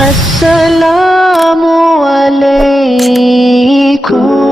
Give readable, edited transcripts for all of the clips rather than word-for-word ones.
Assalamualaikum.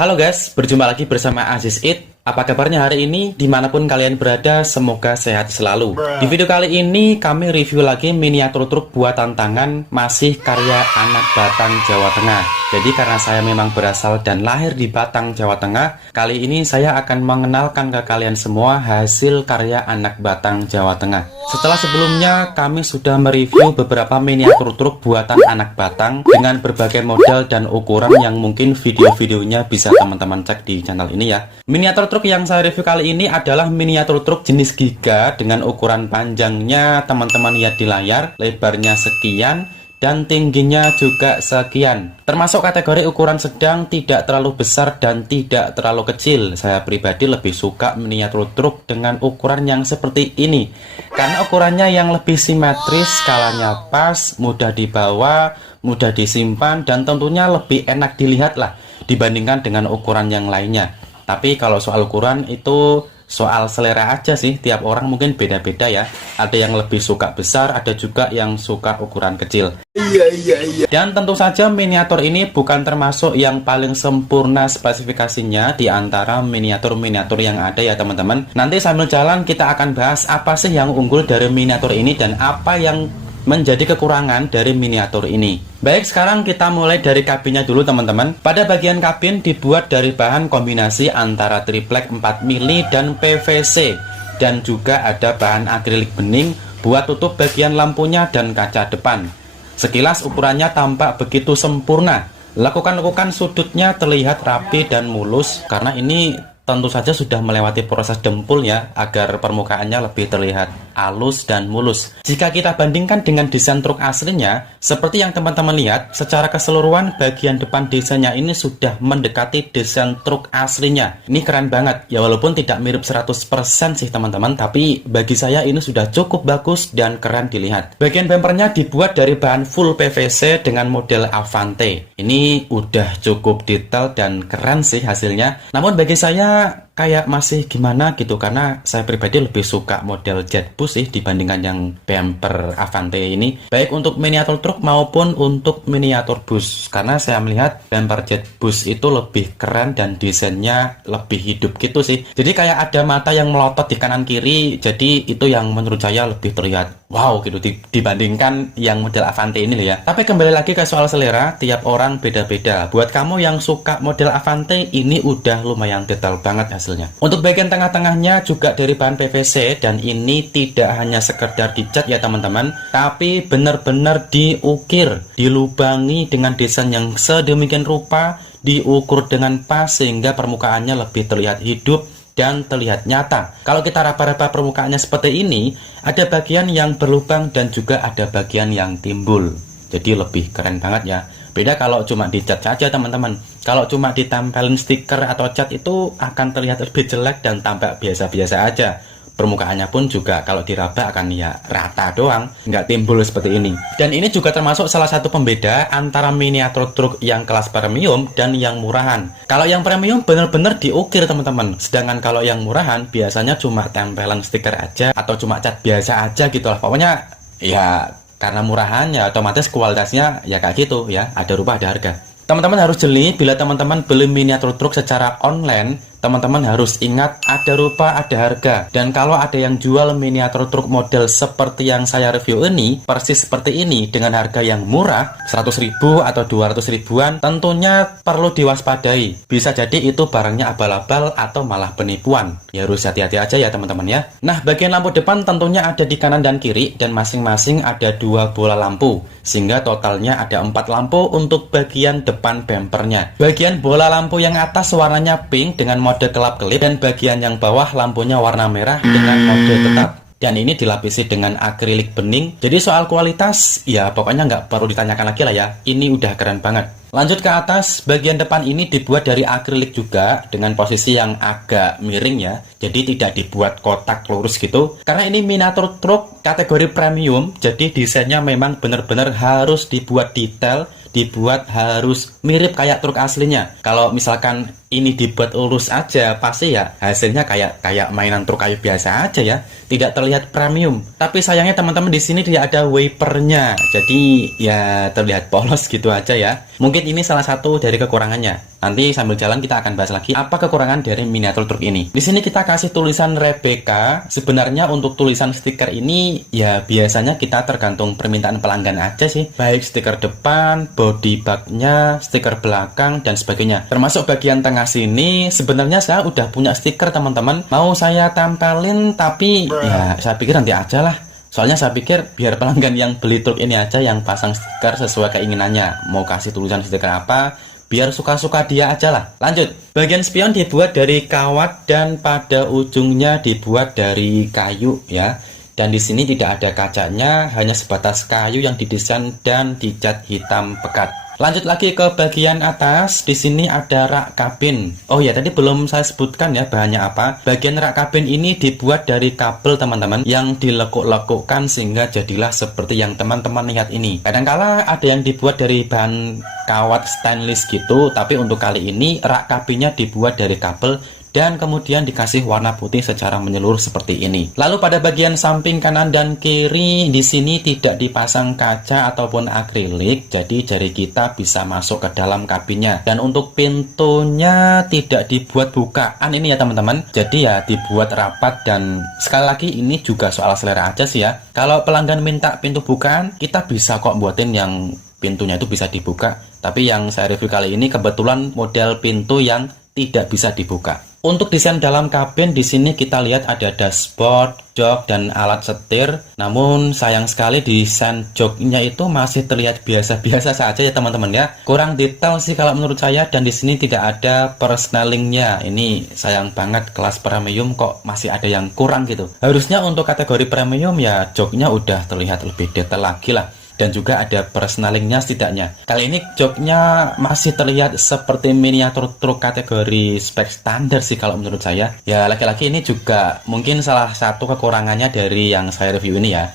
Halo guys, berjumpa lagi bersama Aziz It. Apa kabarnya hari ini? Dimanapun kalian berada, semoga sehat selalu. Di video kali ini kami review lagi miniatur truk buatan tangan, masih karya anak Batang, Jawa Tengah. Jadi karena saya memang berasal dan lahir di Batang, Jawa Tengah, kali ini saya akan mengenalkan ke kalian semua hasil karya anak Batang, Jawa Tengah. Setelah sebelumnya kami sudah mereview beberapa miniatur truk buatan anak Batang dengan berbagai model dan ukuran yang mungkin video-videonya bisa teman-teman cek di channel ini ya. Miniatur truk yang saya review kali ini adalah miniatur truk jenis Giga dengan ukuran panjangnya teman-teman lihat di layar, lebarnya sekian dan tingginya juga sekian. Termasuk kategori ukuran sedang, tidak terlalu besar dan tidak terlalu kecil. Saya pribadi lebih suka miniatur truk dengan ukuran yang seperti ini karena ukurannya yang lebih simetris, skalanya pas, mudah dibawa, mudah disimpan, dan tentunya lebih enak dilihat lah dibandingkan dengan ukuran yang lainnya. Tapi kalau soal ukuran itu soal selera aja sih, tiap orang mungkin beda-beda ya. Ada yang lebih suka besar, ada juga yang suka ukuran kecil. Iya. Dan tentu saja miniatur ini bukan termasuk yang paling sempurna spesifikasinya di antara miniatur-miniatur yang ada ya teman-teman. Nanti sambil jalan kita akan bahas apa sih yang unggul dari miniatur ini dan apa yang menjadi kekurangan dari miniatur ini. Baik, sekarang kita mulai dari kabinnya dulu teman-teman. Pada bagian kabin dibuat dari bahan kombinasi antara triplek 4 mili dan PVC, dan juga ada bahan akrilik bening buat tutup bagian lampunya dan kaca depan. Sekilas ukurannya tampak begitu sempurna. Lekukan-lekukan sudutnya terlihat rapi dan mulus karena ini tentu saja sudah melewati proses dempul ya, agar permukaannya lebih terlihat halus dan mulus. Jika kita bandingkan dengan desain truk aslinya, seperti yang teman-teman lihat, secara keseluruhan bagian depan desainnya ini sudah mendekati desain truk aslinya. Ini keren banget, ya walaupun tidak mirip 100% sih teman-teman, tapi bagi saya ini sudah cukup bagus dan keren dilihat. Bagian bumpernya dibuat dari bahan full PVC dengan model Avante. Ini udah cukup detail dan keren sih hasilnya. Namun bagi saya kayak masih gimana gitu, karena saya pribadi lebih suka model jet bus sih dibandingkan yang bumper Avante ini, baik untuk miniatur truk maupun untuk miniatur bus, karena saya melihat bumper jet bus itu lebih keren dan desainnya lebih hidup gitu sih. Jadi kayak ada mata yang melotot di kanan kiri, jadi itu yang menurut saya lebih terlihat wow gitu dibandingkan yang model Avante ini ya. Tapi kembali lagi ke soal selera, tiap orang beda-beda. Buat kamu yang suka model Avante, ini udah lumayan detail banget hasilnya. Untuk bagian tengah-tengahnya juga dari bahan PVC, dan ini tidak hanya sekedar dicat ya teman-teman, tapi benar-benar diukir, dilubangi dengan desain yang sedemikian rupa, diukur dengan pas sehingga permukaannya lebih terlihat hidup dan terlihat nyata. Kalau kita raba-raba permukaannya seperti ini, ada bagian yang berlubang dan juga ada bagian yang timbul. Jadi lebih keren banget ya. Beda kalau cuma dicat saja teman-teman. Kalau cuma ditempelin stiker atau cat itu akan terlihat lebih jelek dan tampak biasa-biasa aja. Permukaannya pun juga kalau diraba akan ya rata doang, nggak timbul seperti ini. Dan ini juga termasuk salah satu pembeda antara miniatur truk yang kelas premium dan yang murahan. Kalau yang premium bener-bener diukir teman-teman, sedangkan kalau yang murahan biasanya cuma tempelan stiker aja atau cuma cat biasa aja gitu lah. Pokoknya ya karena murahan ya otomatis kualitasnya ya kayak gitu ya, ada rupa ada harga. Teman-teman harus jeli bila teman-teman beli miniatur truk secara online, teman-teman harus ingat ada rupa ada harga. Dan kalau ada yang jual miniatur truk model seperti yang saya review ini, persis seperti ini dengan harga yang murah, 100.000 atau 200 ribuan, tentunya perlu diwaspadai. Bisa jadi itu barangnya abal-abal atau malah penipuan. Ya harus hati-hati aja ya teman-teman ya. Nah, bagian lampu depan tentunya ada di kanan dan kiri, dan masing-masing ada 2 bola lampu, sehingga totalnya ada 4 lampu untuk bagian depan bumpernya. Bagian bola lampu yang atas warnanya pink dengan mode kelap-kelip, dan bagian yang bawah lampunya warna merah dengan mode tetap. dan ini dilapisi dengan akrilik bening. Jadi soal kualitas, ya pokoknya nggak perlu ditanyakan lagi lah ya. Ini udah keren banget. Lanjut ke atas, bagian depan ini dibuat dari akrilik juga dengan posisi yang agak miring ya. Jadi tidak dibuat kotak lurus gitu. Karena ini miniatur truk kategori premium, jadi desainnya memang benar-benar harus dibuat detail, dibuat harus mirip kayak truk aslinya. Kalau misalkan ini dibuat lurus aja, pasti ya hasilnya kayak mainan truk kayu biasa aja ya, tidak terlihat premium. Tapi sayangnya teman-teman di sini tidak ada wipernya, jadi ya terlihat polos gitu aja ya. Mungkin ini salah satu dari kekurangannya. Nanti sambil jalan kita akan bahas lagi apa kekurangan dari miniatur truk ini. Di sini kita kasih tulisan Rebecca. Sebenarnya untuk tulisan stiker ini ya biasanya kita tergantung permintaan pelanggan aja sih. Baik stiker depan, body bagnya, stiker belakang dan sebagainya. Termasuk bagian tengah sini sebenarnya saya udah punya stiker teman-teman. Mau saya tempelin tapi ya saya pikir nanti aja lah. Soalnya saya pikir biar pelanggan yang beli truk ini aja yang pasang stiker sesuai keinginannya. Mau kasih tulisan stiker apa, biar suka-suka dia aja lah. Lanjut, bagian spion dibuat dari kawat dan pada ujungnya dibuat dari kayu ya. Dan di sini tidak ada kacanya, hanya sebatas kayu yang didesain dan dicat hitam pekat. Lanjut lagi ke bagian atas, di sini ada rak kabin. Oh ya, tadi belum saya sebutkan ya bahannya apa. Bagian rak kabin ini dibuat dari kabel teman-teman yang dilekuk-lekukkan sehingga jadilah seperti yang teman-teman lihat ini. Kadangkala ada yang dibuat dari bahan kawat stainless gitu, tapi untuk kali ini rak kabinnya dibuat dari kabel dan kemudian dikasih warna putih secara menyeluruh seperti ini. Lalu pada bagian samping kanan dan kiri di sini tidak dipasang kaca ataupun akrilik, jadi jari kita bisa masuk ke dalam kabinnya. Dan untuk pintunya tidak dibuat bukaan ini ya teman-teman. Jadi ya dibuat rapat dan sekali lagi ini juga soal selera aja sih ya. Kalau pelanggan minta pintu bukaan, kita bisa kok buatin yang pintunya itu bisa dibuka. Tapi yang saya review kali ini kebetulan model pintu yang tidak bisa dibuka. Untuk desain dalam kabin di sini kita lihat ada dashboard, jok dan alat setir. Namun sayang sekali desain joknya itu masih terlihat biasa-biasa saja ya teman-teman ya. Kurang detail sih kalau menurut saya dan di sini tidak ada persnelingnya. Ini sayang banget, kelas premium kok masih ada yang kurang gitu. Harusnya untuk kategori premium ya joknya udah terlihat lebih detail lagi lah. Dan juga ada persnelingnya setidaknya. Kali ini joknya masih terlihat seperti miniatur truk kategori spek standar sih kalau menurut saya. Ya laki-laki ini juga mungkin salah satu kekurangannya dari yang saya review ini ya.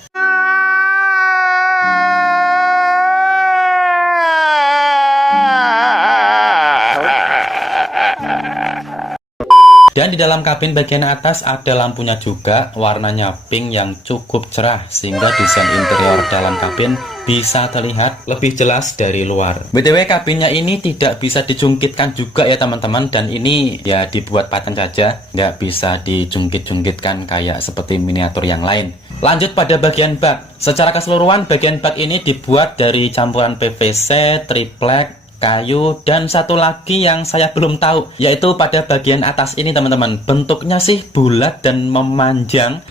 Dan di dalam kabin bagian atas ada lampunya juga, warnanya pink yang cukup cerah sehingga desain interior dalam kabin bisa terlihat lebih jelas dari luar. BTW kabinnya ini tidak bisa dijungkitkan juga ya teman-teman, dan ini ya dibuat paten saja, nggak bisa dijungkit-jungkitkan kayak seperti miniatur yang lain. Lanjut pada bagian bak. Secara keseluruhan bagian bak ini dibuat dari campuran PVC, triplek, kayu, dan satu lagi yang saya belum tahu, yaitu pada bagian atas ini teman-teman. Bentuknya sih bulat dan memanjang.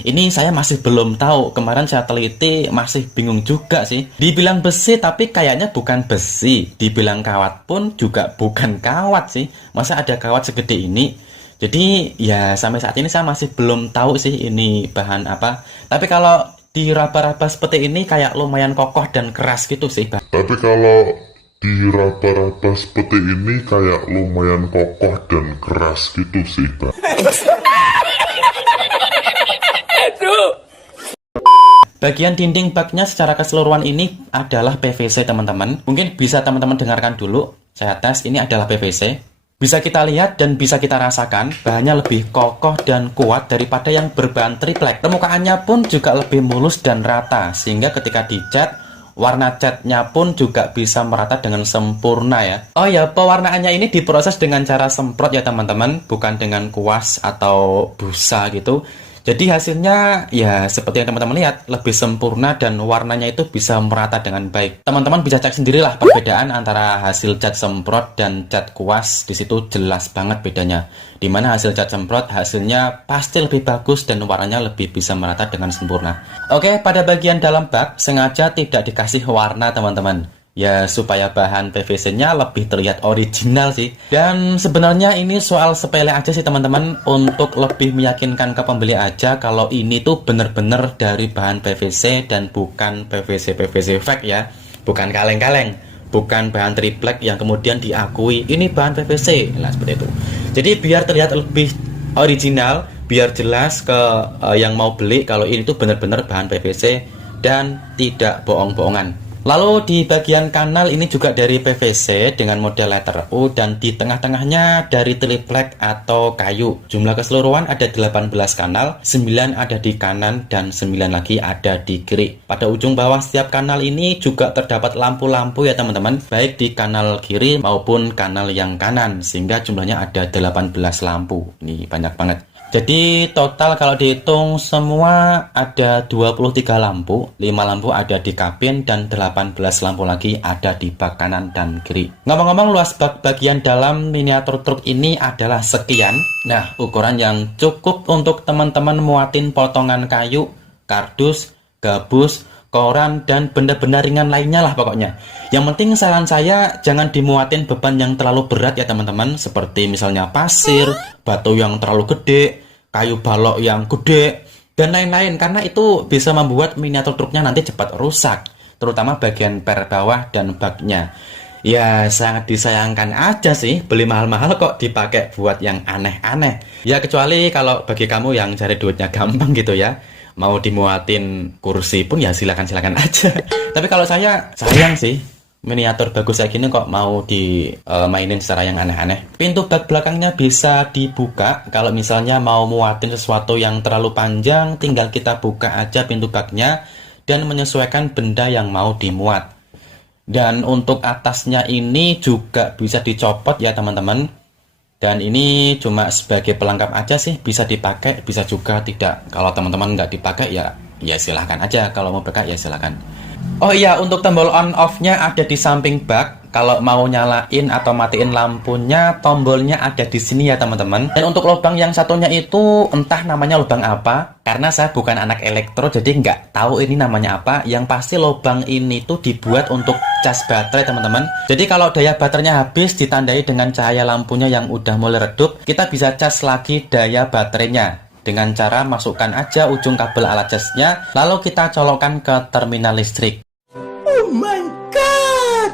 Ini saya masih belum tahu, kemarin saya teliti masih bingung juga sih. Dibilang besi tapi kayaknya bukan besi, dibilang kawat pun juga bukan kawat sih. Masa ada kawat segede ini? Jadi ya sampai saat ini saya masih belum tahu sih ini bahan apa. Tapi kalau diraba-raba seperti ini kayak lumayan kokoh dan keras gitu sih. Tapi kalau diraba-raba seperti ini kayak lumayan kokoh dan keras gitu sih, Pak. Bagian dinding baknya secara keseluruhan ini adalah PVC teman-teman. Mungkin bisa teman-teman dengarkan dulu. Saya tes, ini adalah PVC. Bisa kita lihat dan bisa kita rasakan bahannya lebih kokoh dan kuat daripada yang berbahan triplek. Permukaannya pun juga lebih mulus dan rata, sehingga ketika dicat, warna catnya pun juga bisa merata dengan sempurna ya. Oh ya, pewarnaannya ini diproses dengan cara semprot ya teman-teman, bukan dengan kuas atau busa gitu. Jadi hasilnya ya seperti yang teman-teman lihat, lebih sempurna dan warnanya itu bisa merata dengan baik. Teman-teman bisa cek sendirilah perbedaan antara hasil cat semprot dan cat kuas. Di situ jelas banget bedanya. Dimana hasil cat semprot hasilnya pasti lebih bagus dan warnanya lebih bisa merata dengan sempurna. Oke, pada bagian dalam bak sengaja tidak dikasih warna teman-teman. Ya supaya bahan PVC-nya lebih terlihat original sih. Dan sebenarnya ini soal sepele aja sih teman-teman, untuk lebih meyakinkan ke pembeli aja kalau ini tuh bener-bener dari bahan PVC dan bukan PVC fake ya. Bukan kaleng-kaleng, bukan bahan triplek yang kemudian diakui ini bahan PVC. Nah seperti itu. Jadi biar terlihat lebih original, biar jelas ke yang mau beli kalau ini tuh bener-bener bahan PVC dan tidak bohong-bohongan. Lalu di bagian kanal ini juga dari PVC dengan model letter U, dan di tengah-tengahnya dari triplek atau kayu. Jumlah keseluruhan ada 18 kanal, 9 ada di kanan dan 9 lagi ada di kiri. Pada ujung bawah setiap kanal ini juga terdapat lampu-lampu ya teman-teman, baik di kanal kiri maupun kanal yang kanan, sehingga jumlahnya ada 18 lampu. Ini banyak banget. Jadi total kalau dihitung semua ada 23 lampu, 5 lampu ada di kabin dan 18 lampu lagi ada di bak kanan dan kiri. Ngomong-ngomong, luas bak bagian dalam miniatur truk ini adalah sekian. Nah, ukuran yang cukup untuk teman-teman muatin potongan kayu, kardus, gabus, koran, dan benda-benda ringan lainnya lah pokoknya. Yang penting saran saya jangan dimuatin beban yang terlalu berat ya teman-teman, seperti misalnya pasir, batu yang terlalu gede, kayu balok yang gede, dan lain-lain, karena itu bisa membuat miniatur truknya nanti cepat rusak, terutama bagian per bawah dan baknya. Ya sangat disayangkan aja sih beli mahal-mahal kok dipakai buat yang aneh-aneh. Ya kecuali kalau bagi kamu yang cari duitnya gampang gitu ya, mau dimuatin kursi pun ya silakan-silakan aja. Tapi kalau saya sayang sih, miniatur bagus kayak gini kok mau dimainin secara yang aneh-aneh. Pintu bak belakangnya bisa dibuka. Kalau misalnya mau muatin sesuatu yang terlalu panjang, tinggal kita buka aja pintu baknya dan menyesuaikan benda yang mau dimuat. Dan untuk atasnya ini juga bisa dicopot ya teman-teman. Dan ini cuma sebagai pelengkap aja sih, bisa dipakai, bisa juga tidak. Kalau teman-teman nggak dipakai ya silahkan aja. Kalau mau pakai ya silahkan. Oh iya, untuk tombol on off-nya ada di samping bak. Kalau mau nyalain atau matiin lampunya, tombolnya ada di sini ya teman-teman. Dan untuk lubang yang satunya itu entah namanya lubang apa, karena saya bukan anak elektro jadi nggak tahu ini namanya apa. Yang pasti lubang ini tuh dibuat untuk cas baterai teman-teman. Jadi kalau daya baterainya habis ditandai dengan cahaya lampunya yang udah mulai redup, kita bisa cas lagi daya baterainya dengan cara masukkan aja ujung kabel alat casnya, lalu kita colokkan ke terminal listrik. Oh my god,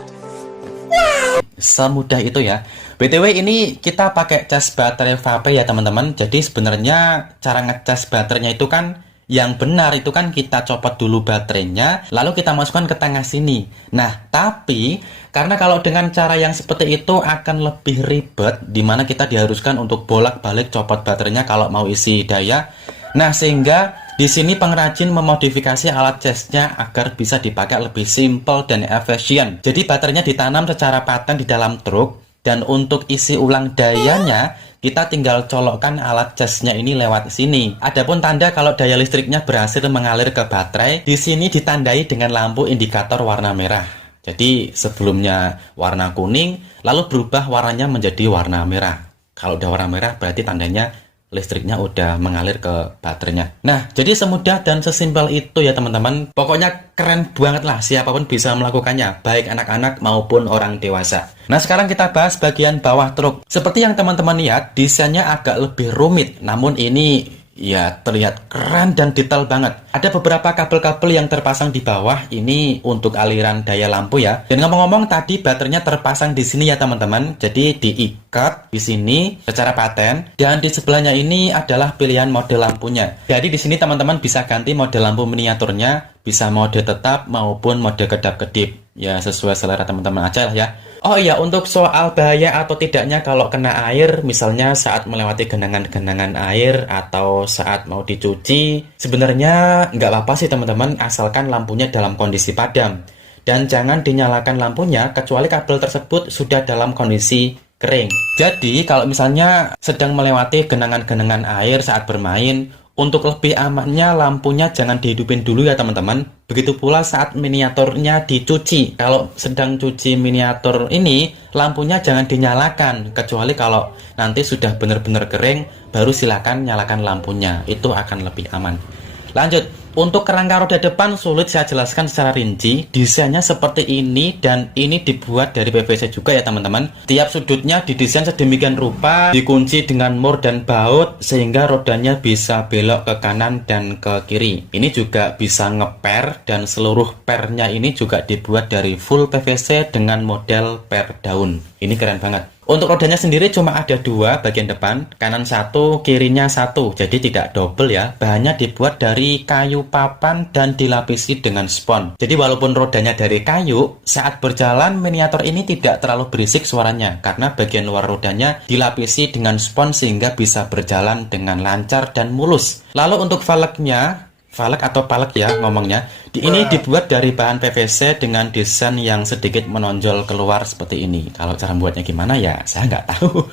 wow, semudah itu ya. BTW ini kita pakai cas baterai vape ya teman-teman. Jadi sebenarnya cara ngecas baterainya itu kan yang benar itu kan kita copot dulu baterainya, lalu kita masukkan ke tengah sini. Nah, tapi karena kalau dengan cara yang seperti itu akan lebih ribet, dimana kita diharuskan untuk bolak-balik copot baterainya kalau mau isi daya. Nah, sehingga di sini pengrajin memodifikasi alat casnya agar bisa dipakai lebih simple dan efisien. Jadi baterainya ditanam secara paten di dalam truk, dan untuk isi ulang dayanya kita tinggal colokkan alat casnya ini lewat sini. Adapun tanda kalau daya listriknya berhasil mengalir ke baterai, di sini ditandai dengan lampu indikator warna merah. Jadi sebelumnya warna kuning, lalu berubah warnanya menjadi warna merah. Kalau udah warna merah berarti tandanya listriknya udah mengalir ke baterainya. Nah, jadi semudah dan sesimpel itu ya teman-teman. Pokoknya keren banget lah, siapapun bisa melakukannya, baik anak-anak maupun orang dewasa. Nah, sekarang kita bahas bagian bawah truk. Seperti yang teman-teman lihat, desainnya agak lebih rumit, namun ini ya terlihat keren dan detail banget. Ada beberapa kabel-kabel yang terpasang di bawah ini untuk aliran daya lampu ya. Dan ngomong-ngomong tadi baterainya terpasang di sini ya teman-teman. Jadi diikat di sini secara paten, dan di sebelahnya ini adalah pilihan mode lampunya. Jadi di sini teman-teman bisa ganti mode lampu miniaturnya, bisa mode tetap maupun mode kedap-kedip. Ya sesuai selera teman-teman aja lah ya. Oh iya, untuk soal bahaya atau tidaknya kalau kena air, misalnya saat melewati genangan-genangan air atau saat mau dicuci, sebenarnya nggak apa-apa sih teman-teman, asalkan lampunya dalam kondisi padam. Dan jangan dinyalakan lampunya kecuali kabel tersebut sudah dalam kondisi kering. Jadi kalau misalnya sedang melewati genangan-genangan air saat bermain, untuk lebih amannya lampunya jangan dihidupin dulu ya teman-teman. Begitu pula saat miniaturnya dicuci. Kalau sedang cuci miniatur ini, lampunya jangan dinyalakan. Kecuali kalau nanti sudah benar-benar kering, baru silakan nyalakan lampunya. Itu akan lebih aman. Lanjut, Untuk kerangka roda depan sulit saya jelaskan secara rinci. Desainnya seperti ini dan ini dibuat dari PVC juga ya teman-teman. Tiap sudutnya didesain sedemikian rupa, dikunci dengan mur dan baut sehingga rodanya bisa belok ke kanan dan ke kiri. Ini juga bisa ngeper dan seluruh pernya ini juga dibuat dari full PVC dengan model per daun. Ini keren banget. Untuk rodanya sendiri cuma ada dua bagian depan, kanan satu, kirinya satu, jadi tidak double ya. Bahannya dibuat dari kayu papan dan dilapisi dengan spons. Jadi walaupun rodanya dari kayu, saat berjalan miniatur ini tidak terlalu berisik suaranya karena bagian luar rodanya dilapisi dengan spons sehingga bisa berjalan dengan lancar dan mulus. Lalu untuk velgnya, velg atau palek ya ngomongnya, ini dibuat dari bahan PVC dengan desain yang sedikit menonjol keluar seperti ini. Kalau cara buatnya gimana ya saya nggak tahu.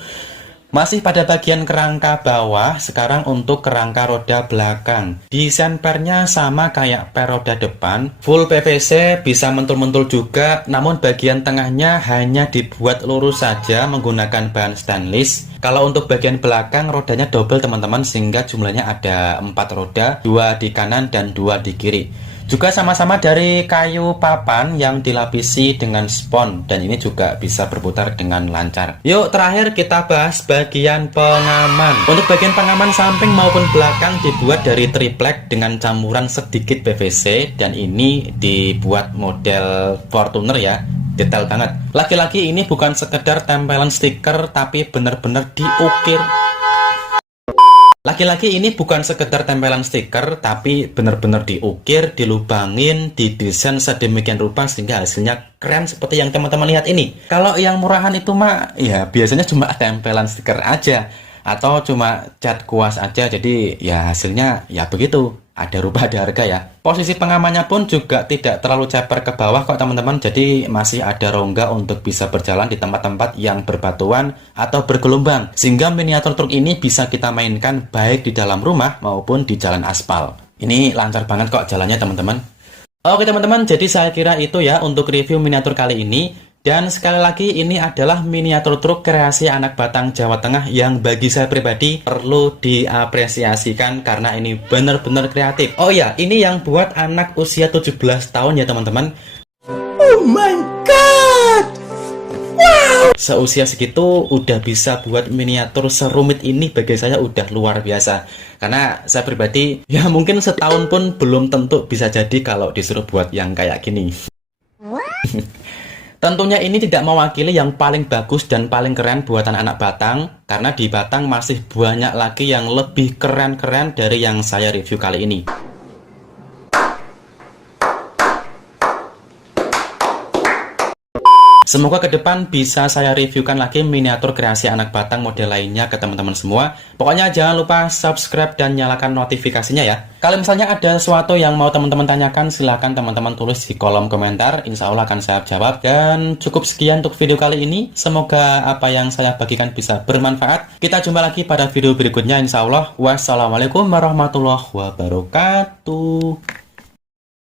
Masih pada bagian kerangka bawah, sekarang untuk kerangka roda belakang. Desain pernya sama kayak per roda depan, full PVC, bisa mentul-mentul juga, namun bagian tengahnya hanya dibuat lurus saja menggunakan bahan stainless. Kalau untuk bagian belakang rodanya double teman-teman, sehingga jumlahnya ada 4 roda, 2 di kanan dan 2 di kiri. Juga sama-sama dari kayu papan yang dilapisi dengan spons dan ini juga bisa berputar dengan lancar. Yuk terakhir kita bahas bagian pengaman. Untuk bagian pengaman samping maupun belakang dibuat dari triplek dengan campuran sedikit PVC dan ini dibuat model Fortuner ya. Detail banget. Lagi-lagi ini bukan sekedar tempelan stiker tapi benar-benar diukir. Laki-laki ini bukan sekedar tempelan stiker, tapi benar-benar diukir, dilubangin, didesain sedemikian rupa sehingga hasilnya keren seperti yang teman-teman lihat ini. Kalau yang murahan itu mah, ya biasanya cuma tempelan stiker aja, atau cuma cat kuas aja, jadi ya hasilnya ya begitu. Ada rupa ada harga ya. Posisi pengamannya pun juga tidak terlalu ceper ke bawah kok teman-teman. Jadi masih ada rongga untuk bisa berjalan di tempat-tempat yang berbatuan atau bergelombang. Sehingga miniatur truk ini bisa kita mainkan baik di dalam rumah maupun di jalan aspal. Ini lancar banget kok jalannya teman-teman. Oke teman-teman, jadi saya kira itu ya untuk review miniatur kali ini. Dan sekali lagi ini adalah miniatur truk kreasi anak Batang Jawa Tengah yang bagi saya pribadi perlu diapresiasikan karena ini benar-benar kreatif. Oh ya, ini yang buat anak usia 17 tahun ya teman-teman. Oh my god! Wow! Seusia segitu udah bisa buat miniatur serumit ini bagi saya udah luar biasa. Karena saya pribadi ya mungkin setahun pun belum tentu bisa jadi kalau disuruh buat yang kayak gini. Tentunya ini tidak mewakili yang paling bagus dan paling keren buatan anak Batang, karena di Batang masih banyak lagi yang lebih keren-keren dari yang saya review kali ini. Semoga ke depan bisa saya reviewkan lagi miniatur kreasi anak Batang model lainnya ke teman-teman semua. Pokoknya jangan lupa subscribe dan nyalakan notifikasinya ya. Kalau misalnya ada sesuatu yang mau teman-teman tanyakan, silahkan teman-teman tulis di kolom komentar. Insya Allah akan saya jawab. Dan cukup sekian untuk video kali ini. Semoga apa yang saya bagikan bisa bermanfaat. Kita jumpa lagi pada video berikutnya insya Allah. Wassalamualaikum warahmatullahi wabarakatuh.